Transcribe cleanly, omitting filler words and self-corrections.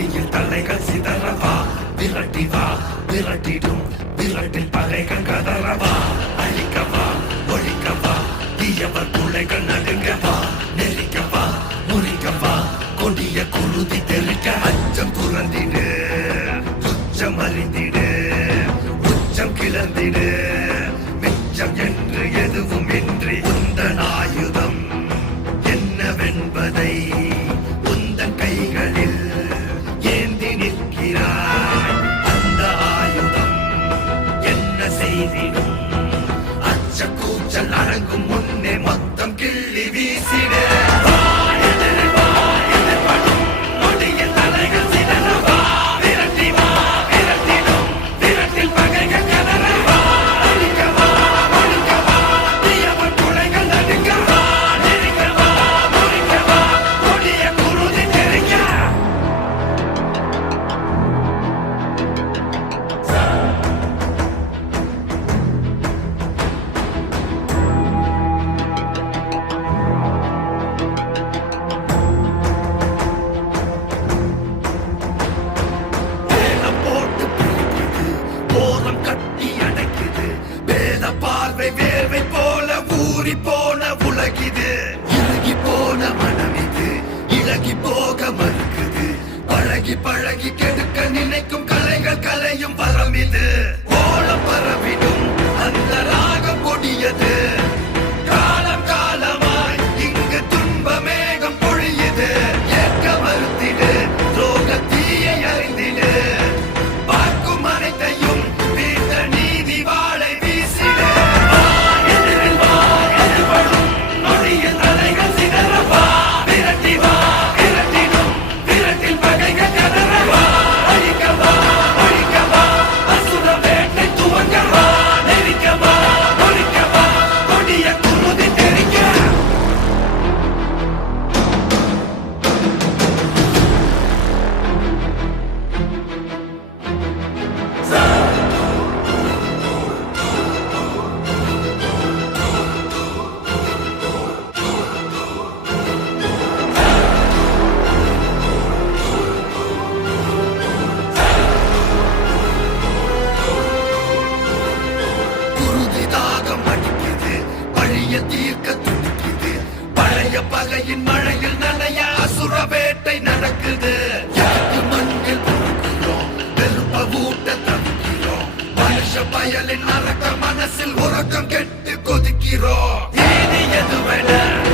நொடியில் தலைகள் சிதறவா விரட்டி வா விரட்டிடும் விரட்டில் பகைகள் கதறவா அழிக்கவா ஒழிக்கவா தீயவர் பிள்ளைகள் நடுங்கவா நெருக்கவா முறிக்கவா கொடிய குருதி தெளிக்க அச்சம் துறந்திடு துச்சம் அறிந்திடு உச்சம் கிளர்ந்திடு மிச்சம் என்று எதுவும் இன்றி உந்தன் ஆயுதம் என்னவென்பதை உந்தன் கைகளில் ஏந்தி நிற்கிறாய் அந்த ஆயுதம் என்ன செய்திடும் அச்ச கூச்சல் அடங்கும் முன்னே மொத்தம் கிள்ளி வீசிடு வேர்வை போல ஊறி போன உலகிது இறுகி போன மனமிது இழகி போக மறுக்குது பழகி பழகி கெடுக்க நினைக்கும் கலைகள் கலையும் வரமிது ஓலம் பரவிடும் அந்த ராகம் கொடியது காலம் காலமாய் இங்கு துன்ப மேகம் பொழியுது ஏற்க மறுத்திடு துரோக தீயை அறிந்திடு பார்க்கும் அனைத்தையும் வீட்ட நீதி வாழை வீசிடு தீர்க்க துடிக்குது பழைய பகையின் மழையில் நனைய அசுர வேட்டை நடக்குது மண்ணில் பொறுக்கிறோம் வெறுப்ப ஊட்ட தவிக்கிறோம் மனுஷ பயலின் நரக்க மனசில் உறக்கம் கெட்டு கொதிக்கிறோம் நீதி எதுவென